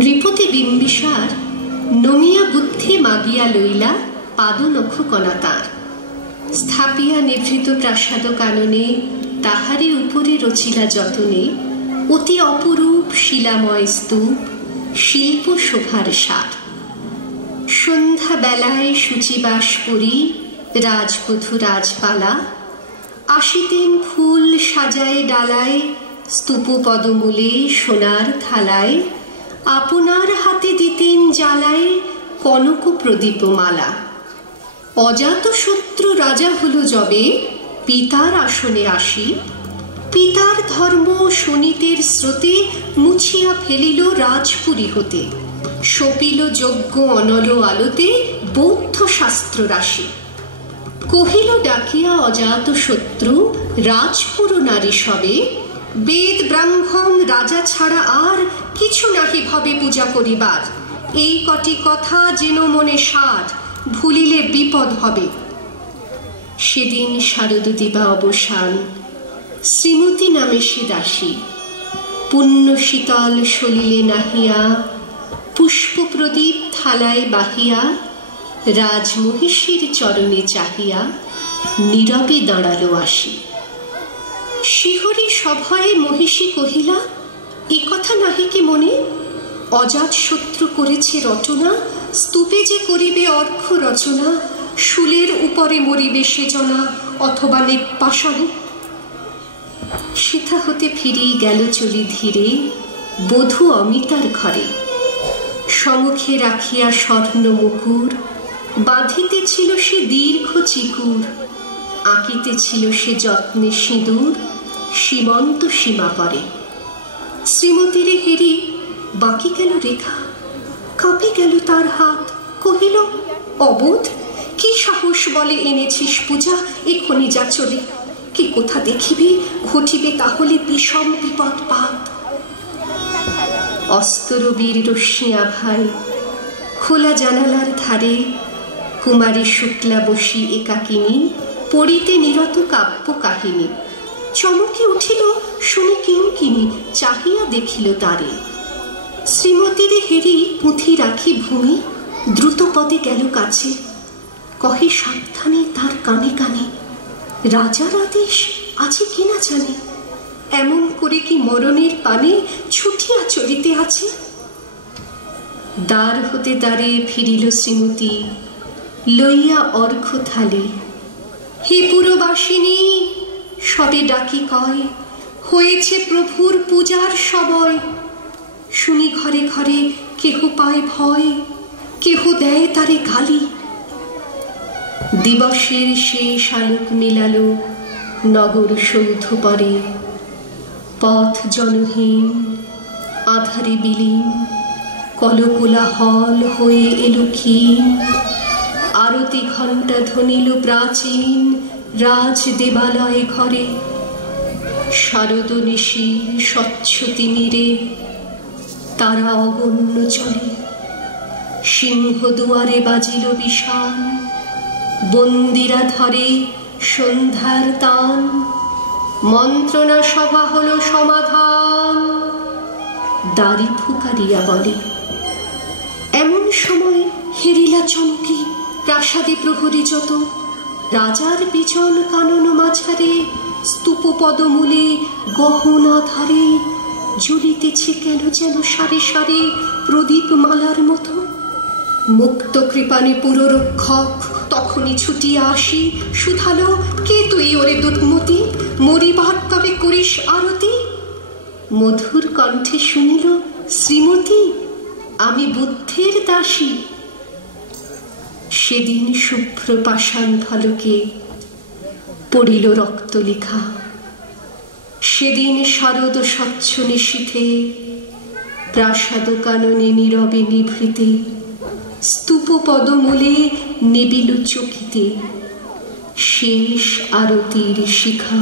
নৃপতি বিম্বিসার নমিয়া বুদ্ধি মাগিয়া লইলা পাদনখ কণা তার, স্থাপিয়া নিভৃত প্রাসাদ কাননে তাহারি উপরে রচিলা যতনে অতি অপরূপ শিলাময় স্তূপ, শিল্প শোভার সার। সন্ধ্যা বেলায় শুচিবাস করি রাজবধূ রাজপালা, আসিতেন ফুল সাজায় ডালায় স্তূপ পদমূলে সোনার থালায়, আপনার হাতে দিতেন জ্বালায় কনক প্রদীপমালা। অজাত শত্রু রাজা হলো যবে পিতার আসনে আসি, পিতার ধর্ম শোণিতের স্রোতে মুছিয়া ফেলিল রাজপুরী হতে, সপিল যজ্ঞ অনল আলোতে বৌদ্ধ শাস্ত্র রাশি। কহিল ডাকিয়া অজাত শত্রু রাজপুর নারী সবে, বেদ ব্রাহ্মণ রাজা ছাড়া আর কিছু নাহি ভাবে পূজা করিবার, এই কটি কথা যেন মনে সার, ভুলিলে বিপদ হবে। সেদিন শারদ দিবা অবসান, শ্রীমতী নামে সে দাসী, পুণ্য শীতল সলিলে নাহিয়া পুষ্প প্রদীপ থালায় বাহিয়া, রাজমহিষীর চরণে চাহিয়া নীরবে দাঁড়ালো আসি। শিহরি সভয়ে মহিষী কহিলা, এ কথা নাহি কি মনে, অজাত শত্রু করেছে রটনা, স্তূপে যে করিবে অর্ঘ্য রচনা, শুলের উপরে মরিবে সে জনা অথবা নিপাষণে। সেথা হতে ফিরে গেল চলি ধীরে বধূ অমিতার ঘরে, সমুখে রাখিয়া স্বর্ণ মুকুর, বাঁধিতেছিল সে দীর্ঘ চিকুর, আঁকিতেছিল সে যত্নে সিঁদুর, সীমন্ত সীমা পরে। শ্রীমতীরে হেরি বাকি গেল রেখা, কাঁপে গেল তার হাত, কহিল অবোধ, কি সাহস বলে এনেছিস পূজা, এখনি যা চলে, কি কোথা দেখিবে ঘটিবে তাহলে বিষম বিপদ পাত। অস্তরবীর রশ্মি আভায় খোলা জানালার ধারে কুমারী শুক্লা বসি একাকিনী, পড়িতে নিরত কাব্য কাহিনী। চমকে উঠিল শুনি কিঙ্কিনী, চাহিয়া দেখিল তারে। শ্রীমতীরে হেরি পুঁথি রাখি ভূমি, দ্রুত পদে গেল কাছে, কহে সাবধানে তার কানে কানে, রাজার আদেশ আছে কিনা জানে, এমন করে কি মরণের পানে ছুটিয়া চলিতে আছে। দ্বার হতে দ্বারে ফিরিল শ্রীমতী, লইয়া অর্ঘ্য থালি। হে পুরবাসিনী, সবে ডাকি কয়, হয়েছে প্রভুর পূজার সময়। শুনি ঘরে ঘরে কেহ পায় ভয়, কেহ দেয় তারে গালি। দিবসের শেষ আলোক মেলালো নগর সৌধ পরে, পথ জনহীন আধারে বিলীন, কলকোলাহল হয়ে এলো ক্ষীণ। আরতি ঘণ্টা ধ্বনিল প্রাচীন রাজ দেবালয় ঘরে, শারদ নিশীর স্বচ্ছ তিমিরে তারা অগণ্য চলে। সিংহ দুয়ারে বাজিল বিষাণ, বন্দিরা ধরে সন্ধ্যার তান, মন্ত্রণা সভা হলো সমাধান। দাড়ি ফুকারিয়া বলে, এমন সময় হেরিলা চমকি প্রাসাদে প্রহরী যত, রাজার বিজন কানন মাঝারে স্তূপ পদমূলে গহনা ধারে, জ্বলিতেছে কেন যেন সারে সারে প্রদীপ মালার মতো। মুক্ত কৃপানে পুররক্ষক তখনই ছুটিয়া আসি, শুধালো কে তুই ওরে দুর্মতি, মরিবার তবে করিস আরতি। মধুর কণ্ঠে শুনিল শ্রীমতী, আমি বুদ্ধের দাসী। সেদিন শুভ্র পাষাণ ফলকে পড়িল রক্ত লেখা, সেদিন শারদ স্বচ্ছ নিশীথে প্রাসাদ কাননে নীরবে নিভৃতে, স্তূপ পদমূলে নিবিল চকিতে শেষ আরতির শিখা।